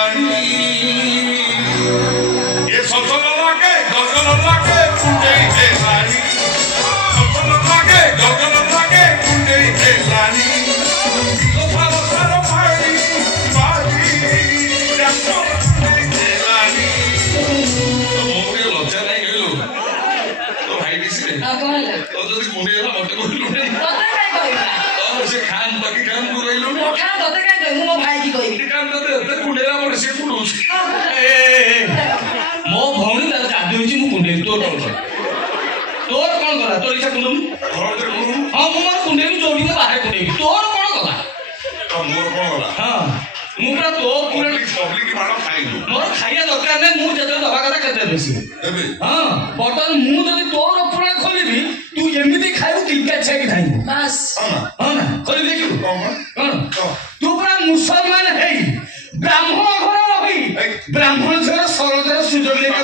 ये सलसल लागे गलगल लागे कुंडे हे लानी सलसल लागे गलगल लागे कुंडे हे लानी लोफारो सारो पानी बाजी जातो हे लानी तो मोके लज्जा नहीं गेलो तो भाई दिसी कौन ला तो जदी मुंडे ला मते कहलु नहीं तते काय कहला और से खान बाकी खान को रहलु मो खान तते काय कहू मो भाई की कहबी खान तते कुंडे ला मोर से कुडु मो भौणी दादा जादू होची मु कुंडे तोर कौन कला तोर इच्छा कुंडम घर दे कुडु हां मु मोर कुंडे जोड़ी में बाहर कुंडे तोर कौन कला तो मोर कोन होला हां मु पूरा तो पूरा पब्लिक माडा खाइलु मोर खाइया दरकार नै मु जते दबा कथा केते देसी एबे हां बटन मु जदी तोर पूरा खोलिबी तू एमिति खाइबू किनका छे कि नाही बस हां ना खोलि देखिबू कौन तू पूरा मुसलमान है ब्राह्मण घर रही ब्राह्मण घर सरदर सुजोग लेके